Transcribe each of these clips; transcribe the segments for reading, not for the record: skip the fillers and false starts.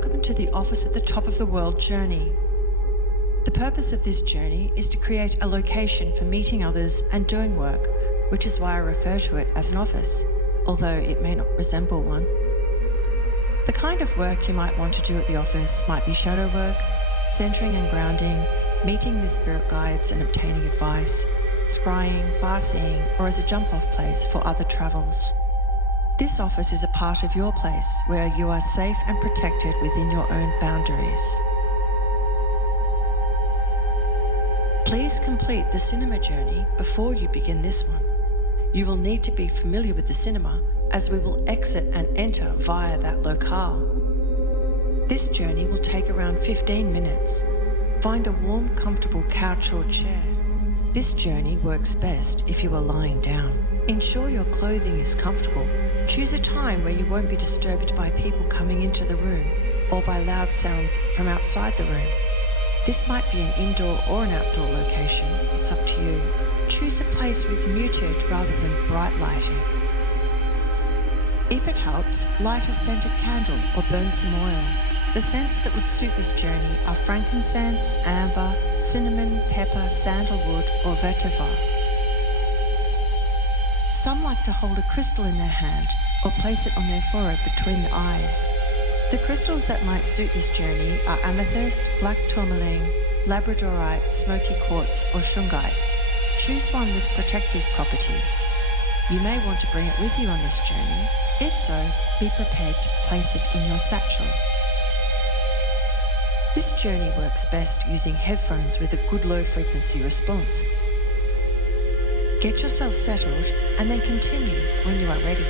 Welcome to the Office at the Top of the World journey. The purpose of this journey is to create a location for meeting others and doing work, which is why I refer to it as an office, although it may not resemble one. The kind of work you might want to do at the office might be shadow work, centering and grounding, meeting with spirit guides and obtaining advice, scrying, far-seeing, or as a jump-off place for other travels. This office is a part of your place where you are safe and protected within your own boundaries. Please complete the cinema journey before you begin this one. You will need to be familiar with the cinema as we will exit and enter via that locale. This journey will take around 15 minutes. Find a warm, comfortable couch or chair. This journey works best if you are lying down. Ensure your clothing is comfortable. Choose a time where you won't be disturbed by people coming into the room or by loud sounds from outside the room. This might be an indoor or an outdoor location, it's up to you. Choose a place with muted rather than bright lighting. If it helps, light a scented candle or burn some oil. The scents that would suit this journey are frankincense, amber, cinnamon, pepper, sandalwood, or vetiver. Some like to hold a crystal in their hand or place it on their forehead between the eyes. The crystals that might suit this journey are amethyst, black tourmaline, labradorite, smoky quartz, or shungite. Choose one with protective properties. You may want to bring it with you on this journey. If so, be prepared to place it in your satchel. This journey works best using headphones with a good low frequency response. Get yourself settled and then continue when you are ready.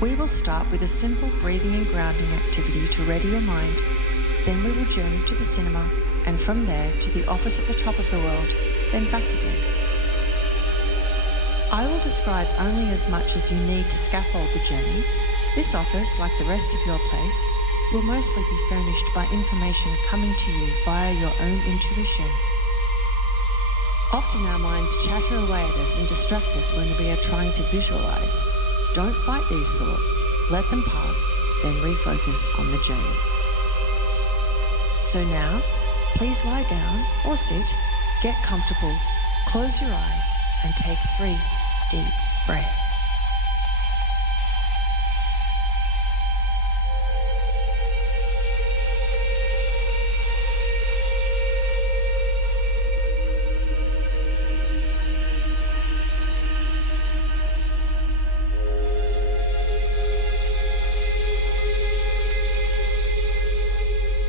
We will start with a simple breathing and grounding activity to ready your mind. Then we will journey to the cinema and from there to the office at the top of the world, then back again. I will describe only as much as you need to scaffold the journey. This office, like the rest of your place, will mostly be furnished by information coming to you via your own intuition. Often our minds chatter away at us and distract us when we are trying to visualize. Don't fight these thoughts, let them pass, then refocus on the journey. So now, please lie down or sit, get comfortable, close your eyes and take 3 deep breaths.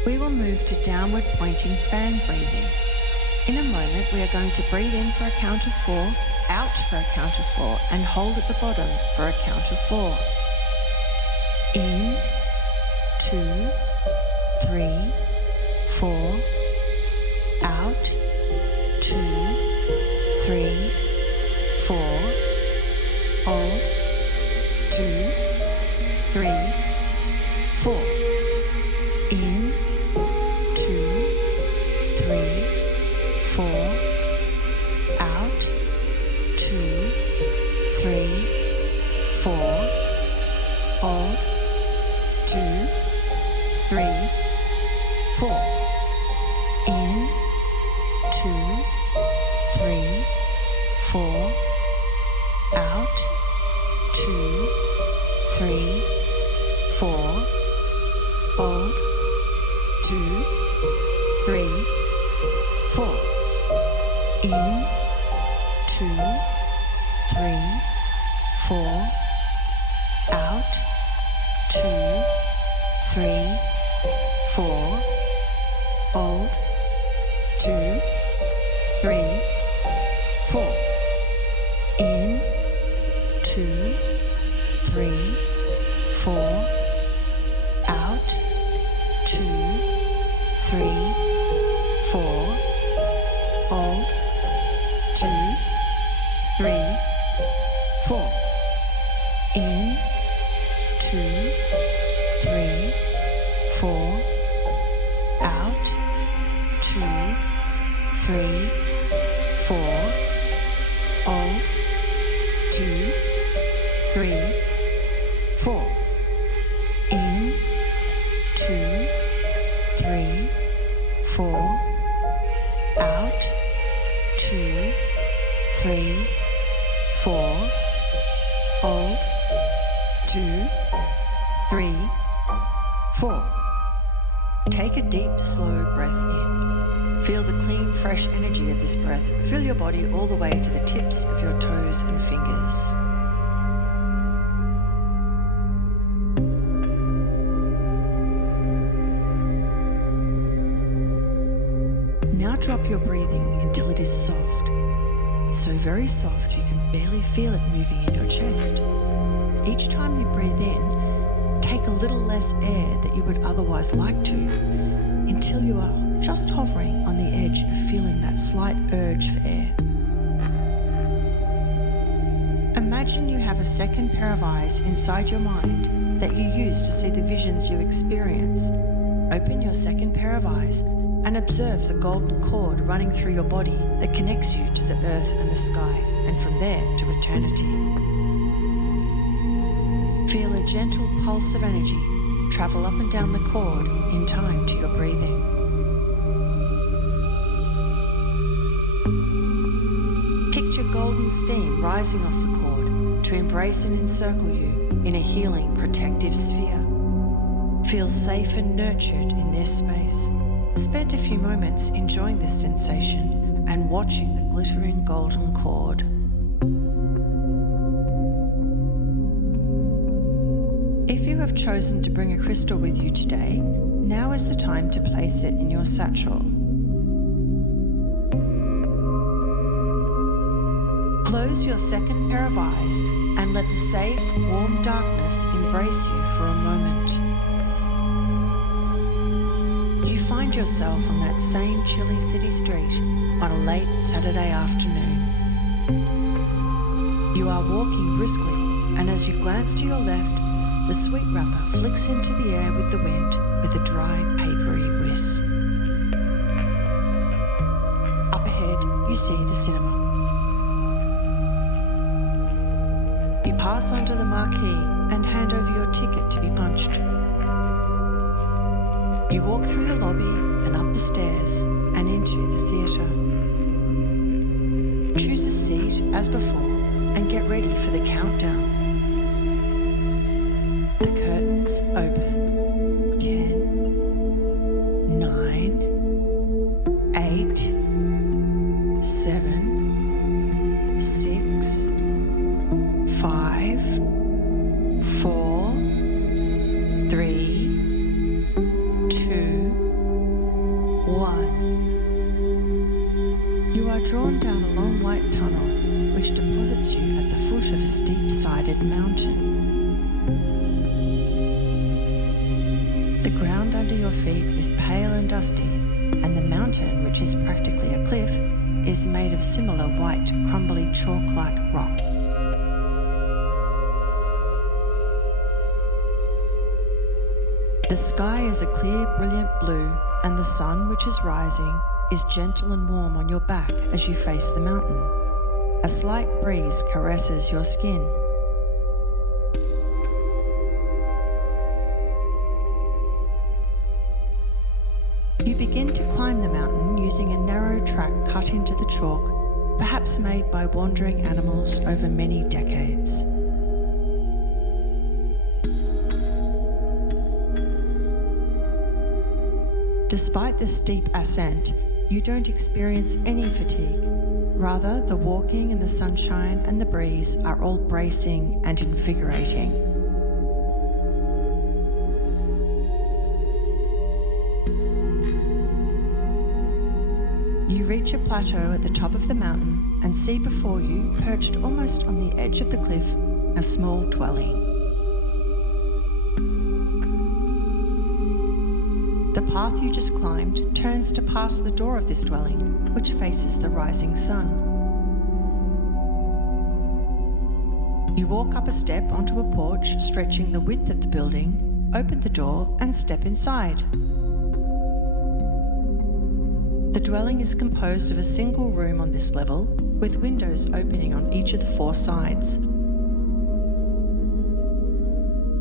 We will move to downward pointing fan breathing. In a moment, we are going to breathe in for a count of 4, out for a count of 4, and hold at the bottom for a count of 4. In, 2, 3, 4, out, 2, 3, 4, hold, 2, 3, 4. In, 2, 3, 4, out, 2, 3, 4, hold, 2, 3, 4. In, 2, 3, 4, out, 2, 3, 4, hold, 2, 3, 4. In, 2, 3, 4, out, 2, 3, 4, hold, 2, 3, 4. In, 2, 3, 4, out, 2, 3, 4, hold, 2, 3, 4. In, 2, 3, 4, out, 2, 3, 4, hold, 2, 2, 3, 4. In, 2, 3, 4. Out, 2, 3, 4. Hold, 2, 3, 4. Take a deep, slow breath in. Feel the clean, fresh energy of this breath fill your body all the way to the tips of your toes and fingers. Now drop your breathing until it is soft. So very soft you can barely feel it moving in your chest. Each time you breathe in, take a little less air that you would otherwise like to, until you are just hovering on the edge of feeling that slight urge for air. Imagine you have a second pair of eyes inside your mind that you use to see the visions you experience. Open your second pair of eyes and observe the golden cord running through your body that connects you to the earth and the sky, and from there to eternity. Feel a gentle pulse of energy travel up and down the cord in time to your breathing. Picture golden steam rising off the cord to embrace and encircle you in a healing, protective sphere. Feel safe and nurtured in this space. Spend a few moments enjoying this sensation and watching the glittering golden cord. If you have chosen to bring a crystal with you today, now is the time to place it in your satchel. Close your second pair of eyes and let the safe, warm darkness embrace you for a moment. You find yourself on that same chilly city street on a late Saturday afternoon. You are walking briskly, and as you glance to your left, the sweet wrapper flicks into the air with the wind with a dry, papery whisk. Up ahead, you see the cinema. You pass under the marquee and hand over your ticket to be punched. You walk through the lobby and up the stairs and into the theatre. Choose a seat as before and get ready for the countdown. The curtains open. 10, 9, 8, 7, 6, 5, 4, 3, 2, 1. You are drawn down a long white tunnel which deposits you at the foot of a steep-sided mountain. The ground under your feet is pale and dusty, and the mountain, which is practically a cliff, is made of similar white, crumbly chalk-like rock. The sky is a clear, brilliant blue, and the sun, which is rising, is gentle and warm on your back as you face the mountain. A slight breeze caresses your skin. You begin to climb the mountain using a narrow track cut into the chalk, perhaps made by wandering animals over many decades. Despite the steep ascent, you don't experience any fatigue. Rather, the walking and the sunshine and the breeze are all bracing and invigorating. You reach a plateau at the top of the mountain and see before you, perched almost on the edge of the cliff, a small dwelling. The path you just climbed turns to pass the door of this dwelling, which faces the rising sun. You walk up a step onto a porch stretching the width of the building, open the door and step inside. The dwelling is composed of a single room on this level, with windows opening on each of the 4 sides.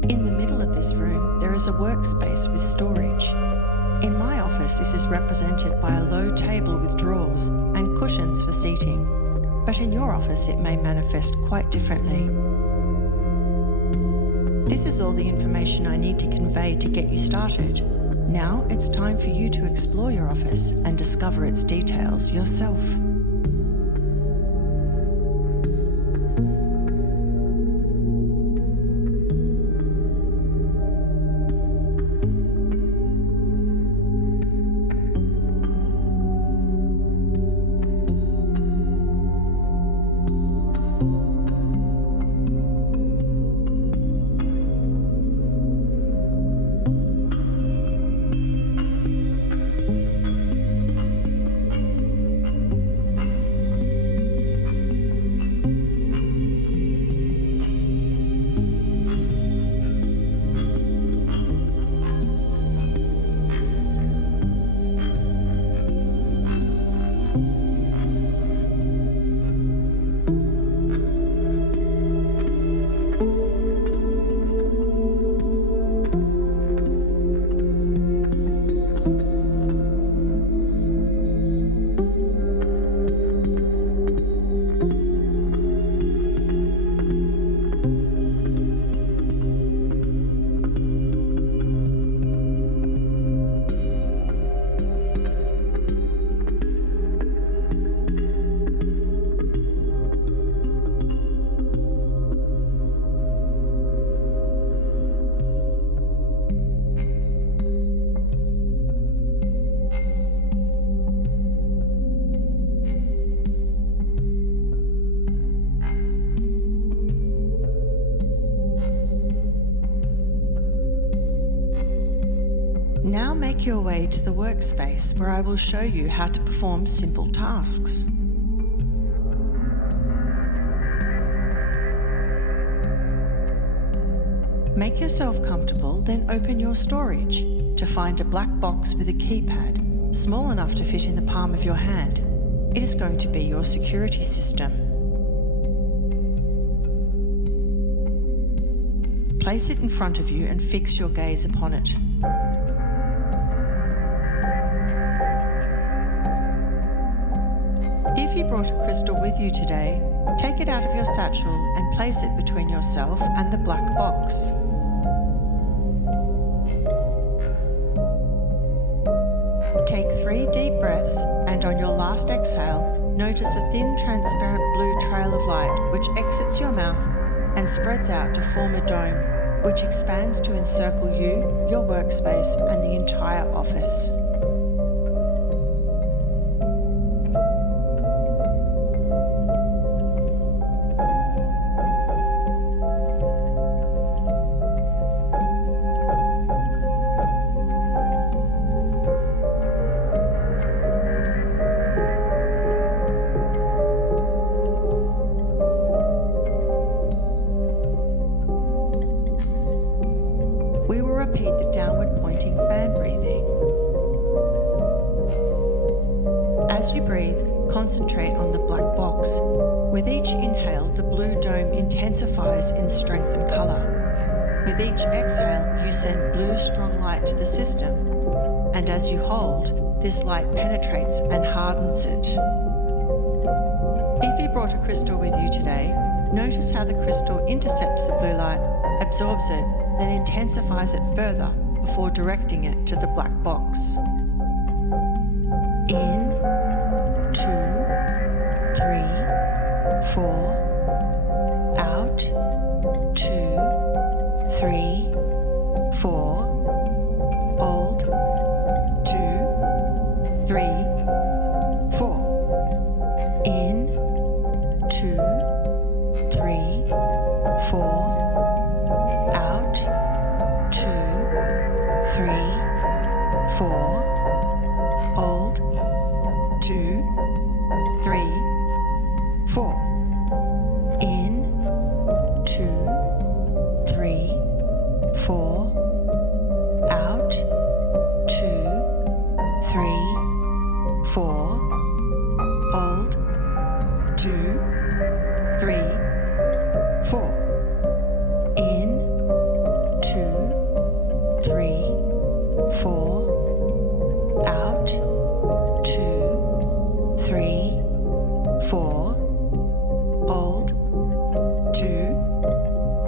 In the middle of this room, there is a workspace with storage. In my office, this is represented by a low table with drawers and cushions for seating, but in your office it may manifest quite differently. This is all the information I need to convey to get you started. Now it's time for you to explore your office and discover its details yourself. Now make your way to the workspace where I will show you how to perform simple tasks. Make yourself comfortable, then open your storage to find a black box with a keypad, small enough to fit in the palm of your hand. It is going to be your security system. Place it in front of you and fix your gaze upon it. If you brought a crystal with you today, take it out of your satchel and place it between yourself and the black box. Take 3 deep breaths, and on your last exhale, notice a thin, transparent blue trail of light which exits your mouth and spreads out to form a dome, which expands to encircle you, your workspace, and the entire office. We will repeat the downward pointing fan breathing. As you breathe, concentrate on the black box. With each inhale, the blue dome intensifies in strength and color. With each exhale, you send blue strong light to the system. And as you hold, this light penetrates and hardens it. If you brought a crystal with you today, notice how the crystal intercepts the blue light, absorbs it, then intensifies it further before directing it to the black box. In, 2, 3, 4. Out, 2, 3, 4. Hold, 2, 3, 4. In, 2, 3, 4. Out, 2, 3, 4. Hold, 2, 3, 4. In, 2, 3, 4. Out, 2, 3, 4. 4, hold, 2, 3, 4. In, 2, 3, 4. Out, 2, 3, 4. Hold, 2,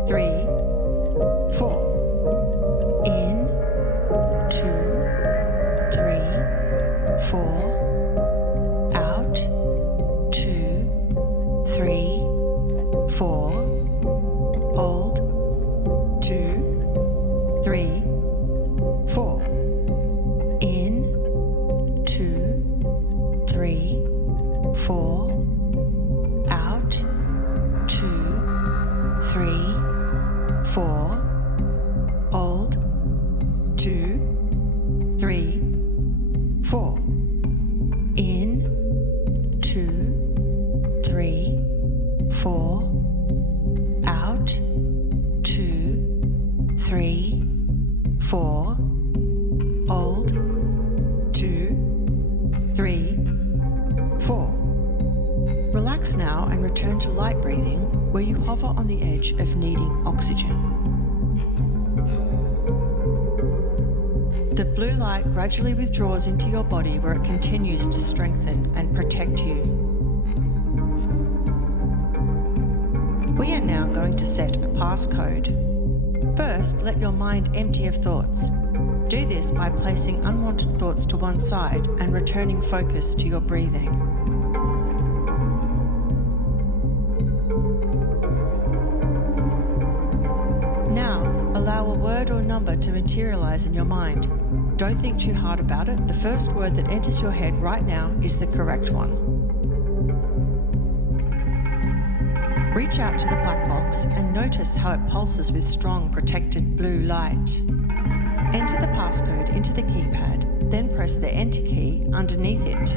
3, 4. In, 2, 3, 4. Out, 2, 3, 4. Hold, 2, 3, 4. In, 2, 3, 4. Out, 2, 3, 4. Hold, 2, 3, 4. In, 2, 3, 4. Out, 2, 3, 4. Hold, 2, 3, 4. Relax now and return to light breathing, where you hover on the edge of needing oxygen. The blue light gradually withdraws into your body, where it continues to strengthen and protect you. We are now going to set a passcode. First, let your mind empty of thoughts. Do this by placing unwanted thoughts to one side and returning focus to your breathing. Now, allow a word or number to materialize in your mind. Don't think too hard about it. The first word that enters your head right now is the correct one. Reach out to the black box and notice how it pulses with strong, protected blue light. Enter the passcode into the keypad, then press the Enter key underneath it.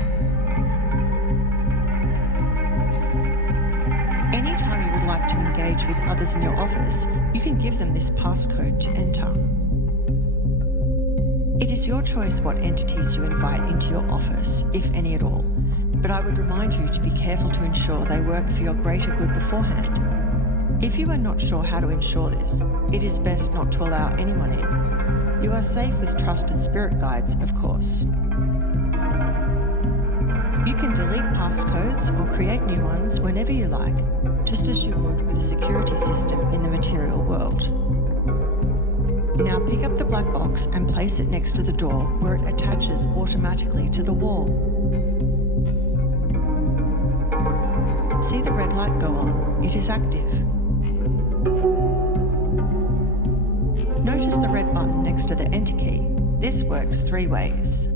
Anytime you would like to engage with others in your office, you can give them this passcode to enter. It is your choice what entities you invite into your office, if any at all, but I would remind you to be careful to ensure they work for your greater good beforehand. If you are not sure how to ensure this, it is best not to allow anyone in. You are safe with trusted spirit guides, of course. You can delete passcodes or create new ones whenever you like, just as you would with a security system in the material world. Now pick up the black box and place it next to the door, where it attaches automatically to the wall. See the red light go on? It is active. Notice the red button next to the Enter key. This works 3 ways.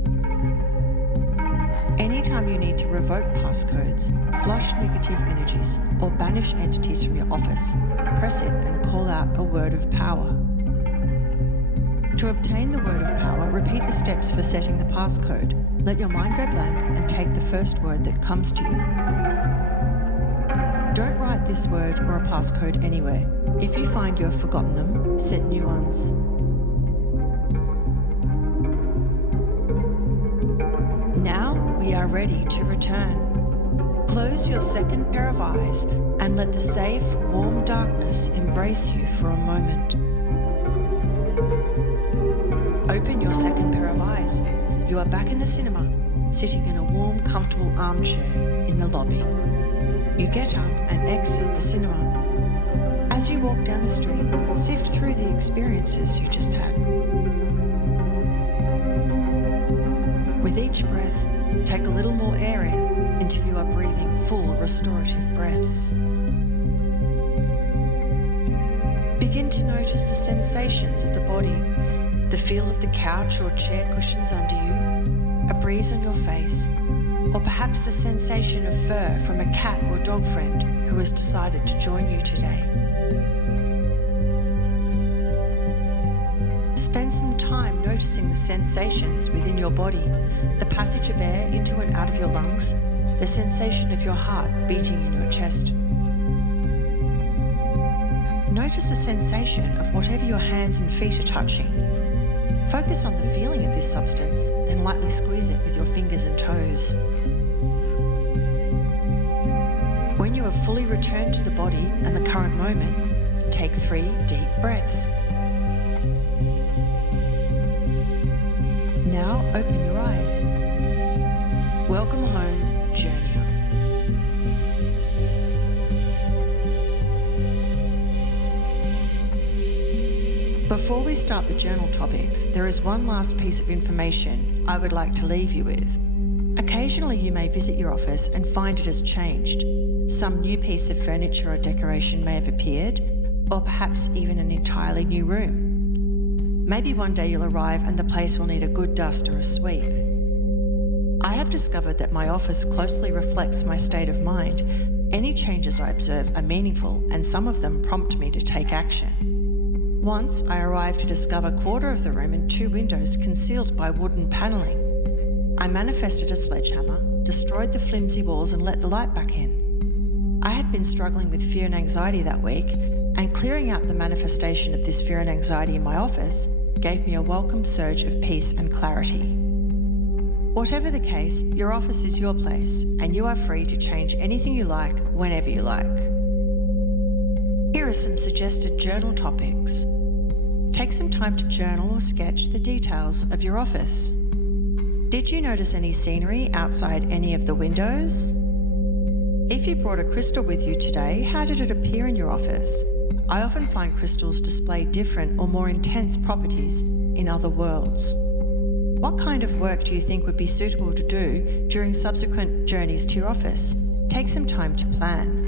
Anytime you need to revoke passcodes, flush negative energies, or banish entities from your office, press it and call out a word of power. To obtain the word of power, repeat the steps for setting the passcode. Let your mind go blank and take the first word that comes to you. Don't write this word or a passcode anywhere. If you find you have forgotten them, set new ones. Now we are ready to return. Close your second pair of eyes and let the safe, warm darkness embrace you for a moment. Open your second pair of eyes. You are back in the cinema, sitting in a warm, comfortable armchair in the lobby. You get up and exit the cinema. As you walk down the street, sift through the experiences you just had. With each breath, take a little more air in until you are breathing full, restorative breaths. Begin to notice the sensations of the body, the feel of the couch or chair cushions under you, a breeze on your face, or perhaps the sensation of fur from a cat or dog friend who has decided to join you today. Spend some time noticing the sensations within your body, the passage of air into and out of your lungs, the sensation of your heart beating in your chest. Notice the sensation of whatever your hands and feet are touching. Focus on the feeling of this substance, then lightly squeeze it with your fingers and toes. When you have fully returned to the body and the current moment, take 3 deep breaths. Now open your eyes. Welcome home, journeyer. Before we start the journal topics, there is one last piece of information I would like to leave you with. Occasionally you may visit your office and find it has changed. Some new piece of furniture or decoration may have appeared, or perhaps even an entirely new room. Maybe one day you'll arrive and the place will need a good dust or a sweep. I have discovered that my office closely reflects my state of mind. Any changes I observe are meaningful, and some of them prompt me to take action. Once I arrived to discover a quarter of the room and 2 windows concealed by wooden panelling. I manifested a sledgehammer, destroyed the flimsy walls and let the light back in. I had been struggling with fear and anxiety that week, and clearing out the manifestation of this fear and anxiety in my office gave me a welcome surge of peace and clarity. Whatever the case, your office is your place, and you are free to change anything you like whenever you like. Here are some suggested journal topics. Take some time to journal or sketch the details of your office. Did you notice any scenery outside any of the windows? If you brought a crystal with you today, how did it appear in your office? I often find crystals display different or more intense properties in other worlds. What kind of work do you think would be suitable to do during subsequent journeys to your office? Take some time to plan.